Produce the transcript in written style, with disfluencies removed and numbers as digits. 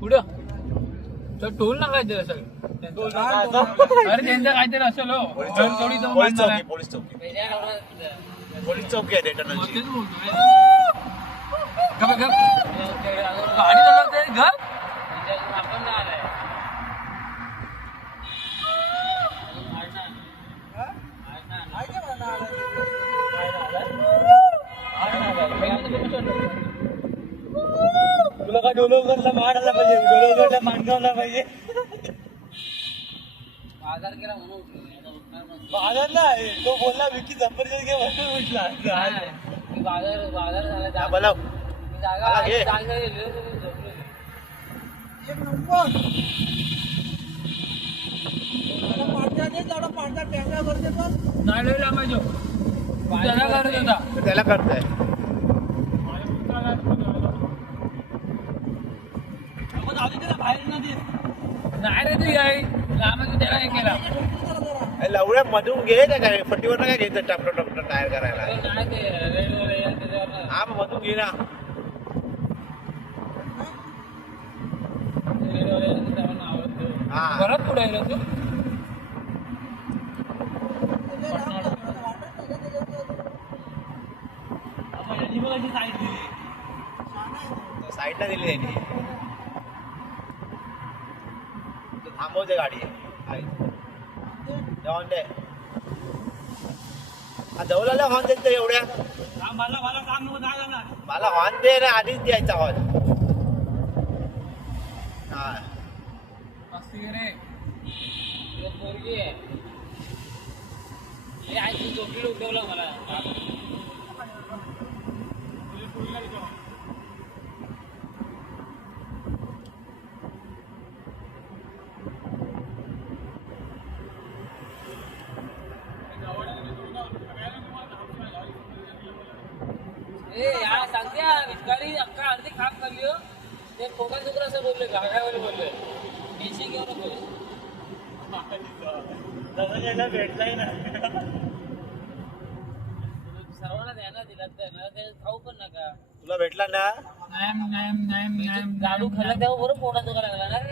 पुढं तर टोल ना काहीतरी असेल अरे त्यांचं काहीतरी असेल हो थोडी पोलीस चौकी आहे गाडी चालवते घर तुला का डोलोगरला मारायला पाहिजे डोलोगरला मानगावला पाहिजे बाजार केला म्हणून बाजार नाही तो बोलला विकी जबरदस्त घे म्हणून उठला बाजार झाला बोला जागा एक नंबर नाही लावायचो त्याला करत होता त्याला करताय नाही रे ती काय लांब त्याला हे केला लवड्या मधून घे काय फटीवर काय घ्यायचं टपटर टायर करायला हा मधून घे ना परत पुढे आहे तू साईडला दिली त्यांनी थांबवते गाडी जाऊन दे जवळ आल्या हॉर्न देत एवढ्या मला हॉर्न दे ना आधीच द्यायचा हॉर्न हा उठवलं मला सांगते भिकारी अक्का अर्धी खाप खाल्ली हो ते कोकण दुकर असं बोलले घागावर बोलले टेन्शन घेऊ नको भेटलाय ना सर्वांना द्यायला दिला तर खाऊ पण नका तुला भेटला ना गाडू खाल्ला तेव्हा बरोबर पोटात दुखा लागला ना